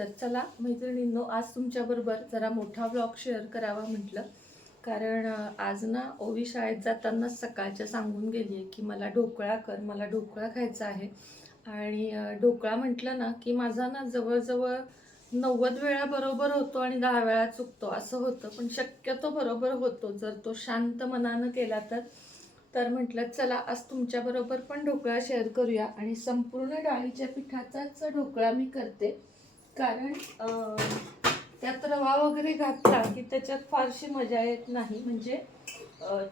तर चला मैत्रिणींनो, आज तुमच्याबरोबर जरा मोठा ब्लॉग शेअर करावा म्हटलं. कारण आज ना ओवी शाळेत जाताना सकाळच्या सांगून गेली आहे की मला ढोकळा कर, मला ढोकळा खायचा आहे. आणि ढोकळा म्हटलं ना की माझा ना जवळजवळ 90 वेळा बरोबर होतो आणि 10 वेळा चुकतो असं होतं. पण शक्यतो बरोबर होतो जर तो शांत मनानं केला तर म्हटलं चला आज तुमच्याबरोबर पण ढोकळा शेअर करूया. आणि संपूर्ण डाळीच्या पिठाचाच ढोकळा मी करते. कारण त्यात रवा वगैरे घातला की त्याच्यात फारशी मजा येत नाही, म्हणजे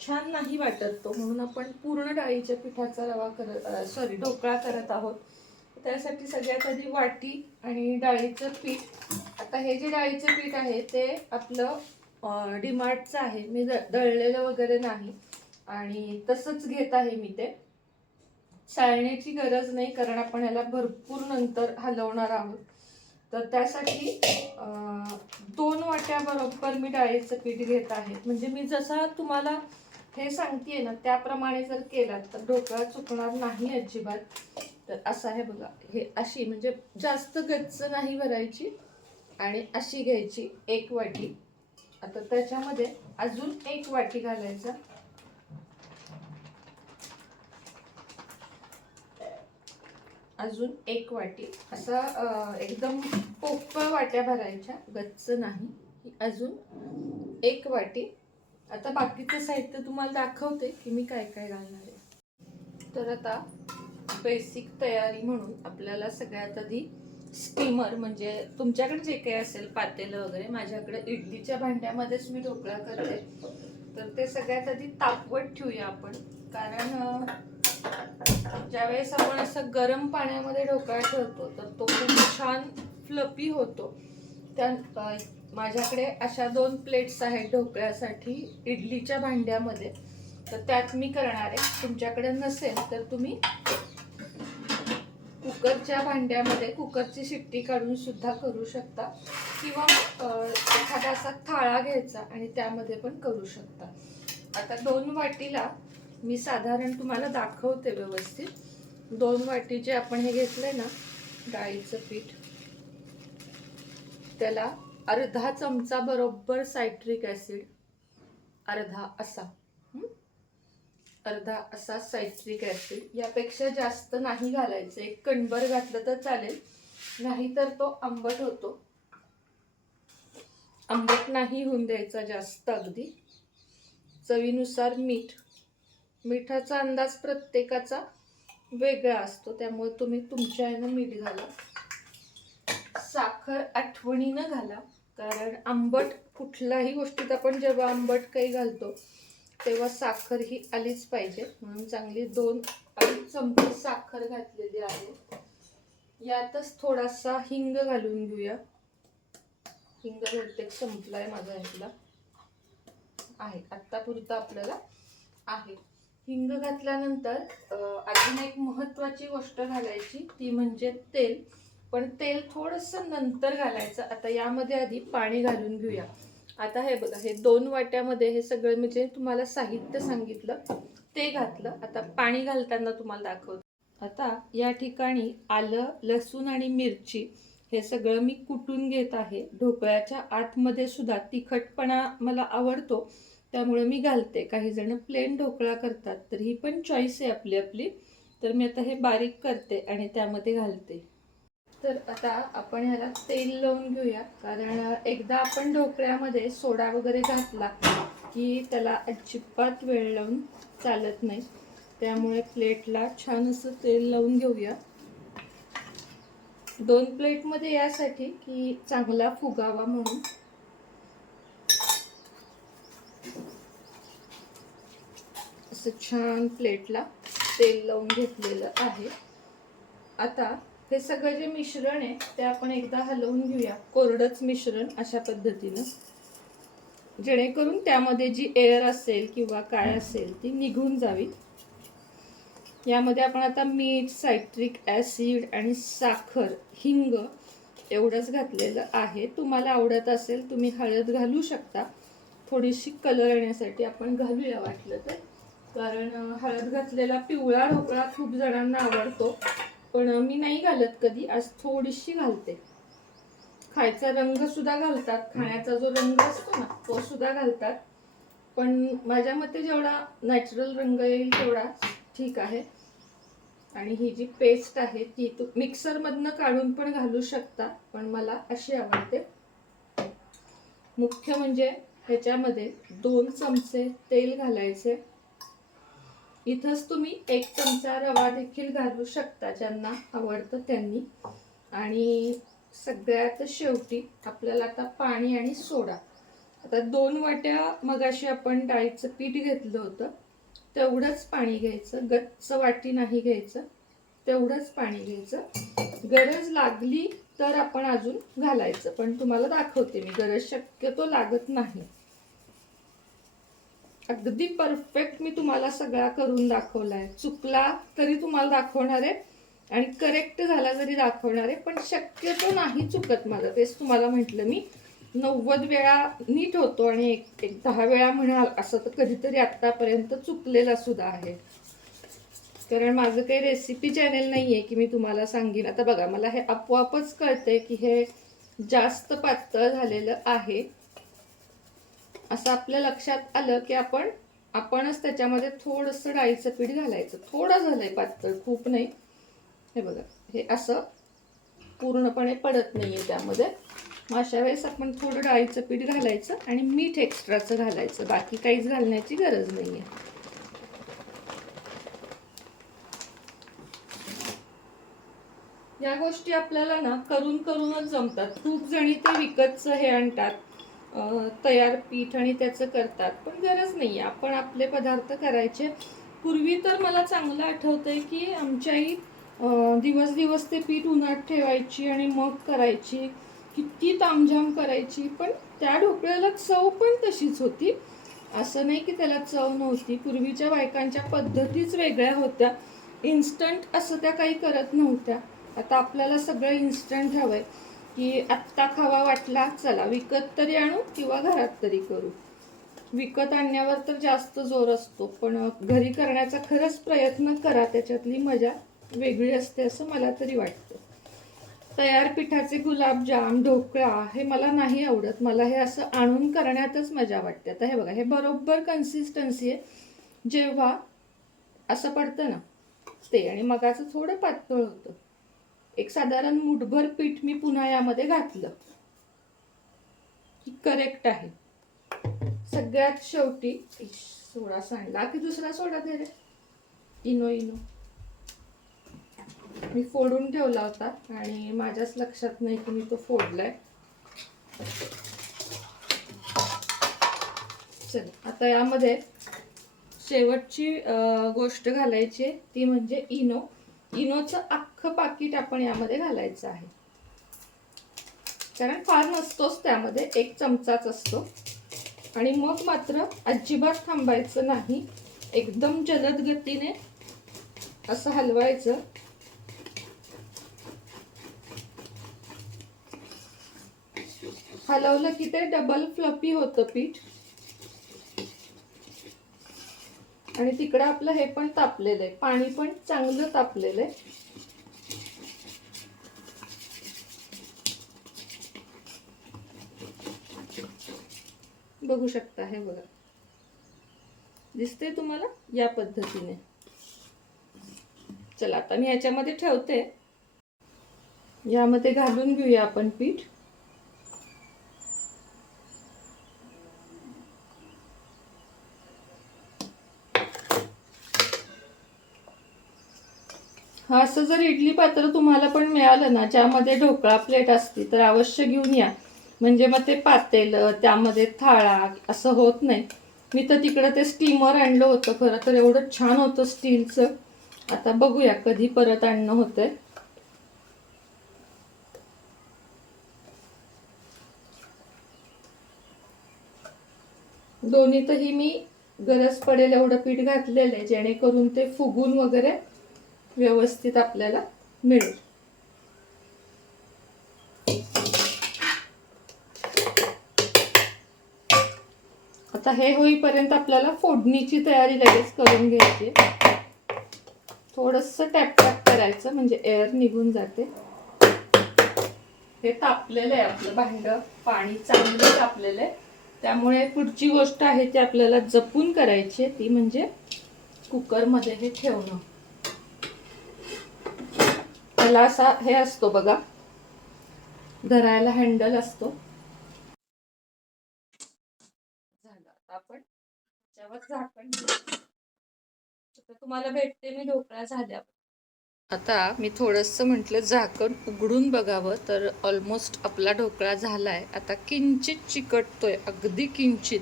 छान नाही वाटत तो. म्हणून आपण पूर्ण डाळीच्या पिठाचा ढोकळा करत आहोत. त्यासाठी सगळ्यात आधी वाटी आणि डाळीचं पीठ. आता हे जे डाळीचं पीठ आहे ते आपलं डीमार्टचं आहे, मी दळलेलं वगैरे नाही आणि तसंच घेत आहे मी ते. चाळण्याची गरज नाही कारण आपण ह्याला भरपूर नंतर हलवणार आहोत. तर त्यासाठी 2 वाट्या बरोबर मी डाळीचं पीठ घेत आहे. म्हणजे मी जसा तुम्हाला हे सांगतेय ना त्याप्रमाणे जर केलात तर ढोकळा चुकणार नाही अजिबात. तर असं आहे बघा, हे अशी म्हणजे जास्त गच्च नाही भरायची आणि अशी घ्यायची 1 वाटी. आता त्याच्यामध्ये अजून 1 वाटी घालायचा, अजून 1 वाटी. असा एकदम पोकळ वाट्या भरायच्या, गच्च नाही. अजून 1 वाटी. आता बाकीचं साहित्य तुम्हाला दाखवते की मी काय काय घालणार आहे. तर आता बेसिक तयारी म्हणून आपल्याला सगळ्यात आधी स्टीमर, म्हणजे तुमच्याकडे जे काही असेल पातेलं वगैरे, माझ्याकडे इडलीच्या भांड्यामध्येच मी ढोकळा करते. तर ते सगळ्यात आधी तापवत ठेवूया आपण. कारण ज्यावेळेस आपण असं गरम पाण्यामध्ये ढोकळा ठेवतो तर तो खूप छान फ्लफी होतो. त्या माझ्याकडे अशा 2 प्लेट्स आहेत ढोकळ्यासाठी इडलीच्या भांड्यामध्ये. तर त्यात मी करणार आहे. तुमच्याकडे नसेल तर तुम्ही कुकरच्या भांड्यामध्ये कुकरची शिट्टी काढून सुद्धा करू शकता, किंवा एखादा असा थाळा घ्यायचा आणि त्यामध्ये पण करू शकता. आता 2 वाटीला मी साधारण तुम्हाला दाखवते व्यवस्थित. 2 वाटी जे आपण हे घेतलंय ना डाळीचं पीठ, त्याला अर्धा चमचा बरोबर सायट्रिक ऍसिड, अर्धा असा सायट्रिक ऍसिड. यापेक्षा जास्त नाही घालायचं. 1 कणभर घातलं तर चालेल, नाही तर तो आंबट होतो. आंबट नाही होऊन द्यायचा जास्त अगदी. चवीनुसार मीठ. मिठाचा अंदाज प्रत्येकाचा वेगळा असतो, त्यामुळे तुम्ही तुमच्या ह्यानं मीठ घाला. साखर आठवणीनं घाला, कारण आंबट कुठल्याही गोष्टीत आपण जेव्हा आंबट काही घालतो तेव्हा साखर ही आलीच पाहिजे. म्हणून चांगली 2-2.5 चमचे साखर घातलेली आहे. यातच थोडासा हिंग घालून घेऊया. हिंग बहुतेक संपलाय माझा ह्यातला, आहे आत्तापुरता आपल्याला आहे. हिंग घातल्यानंतर अजून एक महत्त्वाची गोष्ट घालायची, ती म्हणजे तेल. पण तेल थोडंसं नंतर घालायचं. आता यामध्ये आधी पाणी घालून घेऊया. आता हे बघा, हे 2 वाट्यामध्ये हे सगळं मी जे तुम्हाला साहित्य सांगितलं ते घातलं. आता पाणी घालताना तुम्हाला दाखवतो. आता या ठिकाणी आलं, लसूण आणि मिरची हे सगळं मी कुटून घेत आहे. ढोकळ्याच्या आतमध्ये सुद्धा तिखटपणा मला आवडतो त्यामुळे मी घालते. काही जण प्लेन ढोकळा करतात, तर ही पण चॉईस आहे आपली आपली. तर मी आता हे बारीक करते आणि त्यामध्ये घालते. तर आता आपण ह्याला तेल लावून घेऊया. कारण एकदा आपण ढोकळ्यामध्ये सोडा वगैरे घातला की त्याला अजिबात वेळ लावून चालत नाही. त्यामुळे प्लेटला छान असं तेल लावून घेऊया. 2 प्लेटमध्ये यासाठी की चांगला फुगावा म्हणून. असं छान प्लेटला तेल लावून घेतलेलं आहे. आता हे सगळं जे मिश्रण आहे ते आपण एकदा हलवून घेऊया. कोरडंच मिश्रण अशा पद्धतीनं, जेणेकरून त्यामध्ये जी एअर असेल किंवा काय असेल ती निघून जावी. यामध्ये आपण आता मीठ, सायट्रिक ऍसिड आणि साखर, हिंग एवढंच घातलेलं आहे. तुम्हाला आवडत असेल तुम्ही हळद घालू शकता. थोडीशी कलर येण्यासाठी आपण घालूया वाटलं तर. कारण हळद घातलेला पिवळा ढोकळा खूप जणांना आवडतो, पण मी नाही घालत कधी. आज थोडीशी घालते. खायचा रंग सुद्धा घालतात, खाण्याचा जो रंग असतो ना तो सुद्धा घालतात, पण माझ्या मते जेवढा नॅचरल रंग येईल तेवढा ठीक आहे. आणि ही जी पेस्ट आहे ती मिक्सर मधनं काढून पण घालू शकता, पण मला अशी आवडते. मुख्य म्हणजे ह्याच्यामध्ये 2 चमचे तेल घालायचे. इथंच तुम्ही 1 चमचा रवा देखील घालू शकता ज्यांना आवडतं त्यांनी. आणि सगळ्यात शेवटी आपल्याला आता पाणी आणि सोडा. आता 2 वाट्या मगाशी आपण डाळीचं पीठ घेतलं होतं तेवढंच पाणी घ्यायचं, गच्च वाटी नाही घ्यायचं, तेवढंच पाणी घ्यायचं. गरज लागली तर आपण अजून घालायचं, पण तुम्हाला दाखवते मी, गरज शक्यतो लागत नाही. अगदी परफेक्ट मी तुम्हाला सगळा करून दाखवलाय. चुकला तरी तुम्हाला दाखवणार आहे आणि करेक्ट झाला जरी दाखवणार आहे, पण शक्यतो नाही चुकत माझं. तेच तुम्हाला म्हटलं मी, 90 वेळा नीट होतो आणि एक 10 वेळा म्हणाल असं तर कधीतरी आतापर्यंत चुकलेला सुद्धा आहे. कारण माझं काही रेसिपी चॅनेल नाही आहे की मी तुम्हाला सांगेन. आता बघा, मला हे आपोआपच कळतंय की हे जास्त पातळ झालेलं आहे. असं आपल्या लक्षात आलं की आपणच त्याच्यामध्ये थोडंसं डाळीचं पीठ घालायचं. थोडं झालंय पातळ, खूप नाही. हे बघा, हे असं पूर्णपणे पडत नाहीये त्यामध्ये. मग अशा वेळेस आपण थोडं डाळीचं पीठ घालायचं आणि मीठ एक्स्ट्राचं घालायचं, बाकी काहीच घालण्याची गरज नाहीये. या गोष्टी आपल्याला ना करूनच जमतात. खूप जणी ते विकतचं हे आणतात, तयार पीठ, आणि त्याचं करतात, पण गरज नाही. आपण आपले पदार्थ करायचे. पूर्वी तर मला चांगलं आठवतंय की आमची आई दिवस दिवस ते पीठ उन्हात ठेवायची आणि मग करायची. किती तामझाम करायची, पण त्या ढोकळ्याला चव पण तशीच होती. असं नाही की त्याला चव नव्हती. पूर्वीच्या बायकांच्या पद्धतीच वेगळ्या होत्या. इन्स्टंट असं त्या काही करत नव्हत्या. आता आपल्याला सगळं इन्स्टंट हवंय की आत्ता खावा वाटला, चला विकत तरी आणू किंवा घरात तरी करू. विकत आणण्यावर तर जास्त जोर असतो, पण घरी करण्याचा खरंच प्रयत्न करा, त्याच्यातली मजा वेगळी असते असं मला तरी वाटतं. तयार पिठाचे गुलाबजाम, ढोकळा हे मला नाही आवडत. मला हे असं आणून करण्यातच मजा वाटते. आता हे बघा, हे बरोबर कन्सिस्टन्सी आहे जेव्हा असं पडतं ना ते, आणि मगाचं थोडं पातळ होतं. एक साधारण मुठभर पीठ मी पुन्हा यामध्ये घातलं की करेक्ट आहे. सगळ्यात शेवटी सोडा सांडला की दुसरा सोडा दे रे, इनो मी फोडून ठेवला होता आणि माझ्याच लक्षात नाही की मी तो फोडलाय. चल, आता यामध्ये शेवटची गोष्ट घालायची ती म्हणजे इनोचं अख्खं पाकिट आपण यामध्ये घालायचं आहे. कारण फार नसतोच त्यामध्ये, 1 चमचाच असतो. आणि मग मात्र अजिबात थांबायचं नाही, एकदम जलद गतीने असं हलवायचं. हलवलं की ते डबल फ्लफी होतं पीठ. आणि तिकडं आपलं हे पण तापलेलं आहे, पाणी पण चांगलं तापलेलं आहे. बघू शकता, हे बघा, दिसते तुम्हाला या पद्धतीने. चला, आता मी ह्याच्यामध्ये ठेवते. यामध्ये घालून घेऊया आपण पीठ. हा, असं जर इडली पात्र तुम्हाला पण मिळालं ना ज्यामध्ये ढोकळा प्लेट असती तर अवश्य घेऊन या. म्हणजे मग ते पातेलं, त्यामध्ये थाळा असं होत नाही. मी तर तिकडं ते स्टीमर आणलं होतं, खरं तर एवढं छान होतं स्टीलचं. आता बघूया कधी परत आणणं होतंय. दोन्हीतही मी गरज पडेल एवढं पीठ घातलेलं आहे, जेणेकरून ते फुगून वगैरे व्यवस्थित आपल्याला मिळेल. आता हे होईपर्यंत आपल्याला फोडणीची तयारी लगेच करून घ्यायची. थोडंसं टॅप टॅप करायचं म्हणजे एअर निघून जाते. हे तापलेलं आहे आपलं भांड, पाणी चांगलं तापलेलं आहे. त्यामुळे पुढची गोष्ट आहे ती आपल्याला जपून करायची आहे, ती म्हणजे कुकरमध्ये हे ठेवणं. त्याला असा हे असतो बघा, धरायला हँडल असतो. झालं, आपण त्याच्यावर झाकण तुम्हाला भेटते मी ढोकळा झाल्यावर. आता मी थोडंसं म्हटलं झाकण उघडून बघावं, तर ऑलमोस्ट आपला ढोकळा झालाय. आता किंचित चिकटतोय, अगदी किंचित.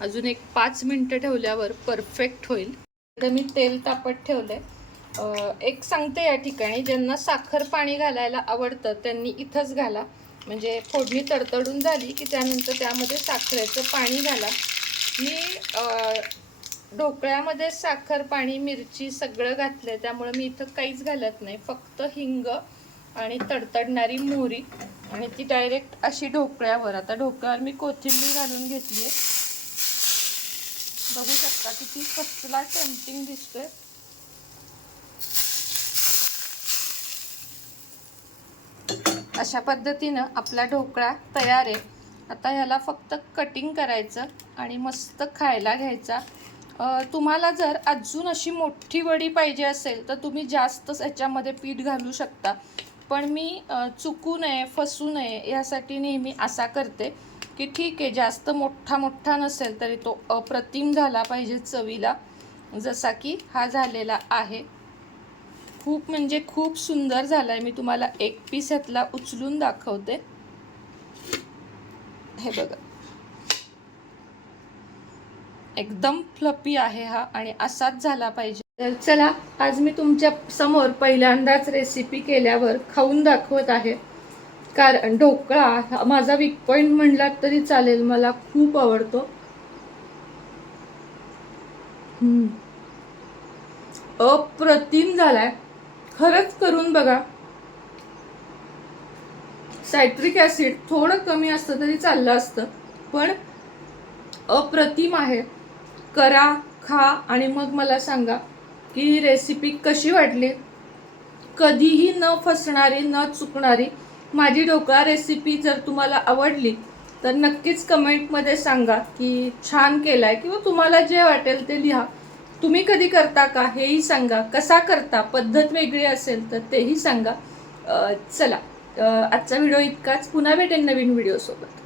अजून एक 5 मिनिटं ठेवल्यावर परफेक्ट होईल. आता मी तेल तापत ठेवलंय. एक सांगते या ठिकाणी, ज्यांना साखर पाणी घालायला आवडतं त्यांनी इथंच घाला. म्हणजे फोडणी तडतडून झाली की त्यानंतर त्यामध्ये साखरेचं पाणी घाला. मी ढोकळ्यामध्ये साखर पाणी मिरची सगळं घातलंय, त्यामुळे मी इथं काहीच घालत नाही. फक्त हिंग आणि तडतडणारी मोहरी, आणि ती डायरेक्ट अशी ढोकळ्यावर. आता ढोकळ्यावर मी कोथिंबीर घालून घेतली आहे. बघू शकता किती कसला टेम्पटिंग दिसतोय. अशा पद्धतीनं आपला ढोकळा तयार आहे. आता ह्याला फक्त कटिंग करायचं आणि मस्त खायला घ्यायचा. तुम्हाला जर अजून अशी मोठी वडी पाहिजे असेल तर तुम्ही जास्तच याच्यामध्ये पीठ घालू शकता, पण मी चुकू नये फसू नये यासाठी नेहमी असा करते की ठीक आहे, जास्त मोठा नसेल तरी तो अप्रतिम झाला पाहिजे चवीला, जसा की हा झालेला आहे. खूप म्हणजे खूप सुंदर झालाय. मी तुम्हाला एक पीस ह्यातला उचलून दाखवते. हे बघा, एकदम फ्लफी आहे हा, आणि असाच झाला पाहिजे. तर चला, आज मी तुमच्या समोर पहिल्यांदाच रेसिपी केल्यावर खाऊन दाखवत आहे. कारण ढोकळा हा माझा वीक पॉइंट म्हणला तरी चालेल, मला खूप आवडतो. अप्रतिम झालाय, खरंच करून बघा. सायट्रिक ॲसिड थोडं कमी असतं तरी चाललं असतं, पण अप्रतिम आहे. करा, खा आणि मग मला सांगा की ही रेसिपी कशी वाटली. कधीही न फसणारी, न चुकणारी माझी ढोकळा रेसिपी जर तुम्हाला आवडली तर नक्कीच कमेंटमध्ये सांगा की छान केलाय, किंवा तुम्हाला जे वाटेल ते लिहा. तुम्ही कधी करता का हेही सांगा. कसा करता, पद्धत वेगळी असेल तर तेही सांगा. चला, आजचा व्हिडिओ इतकाच. पुन्हा भेटेन नवीन व्हिडिओ सोबत.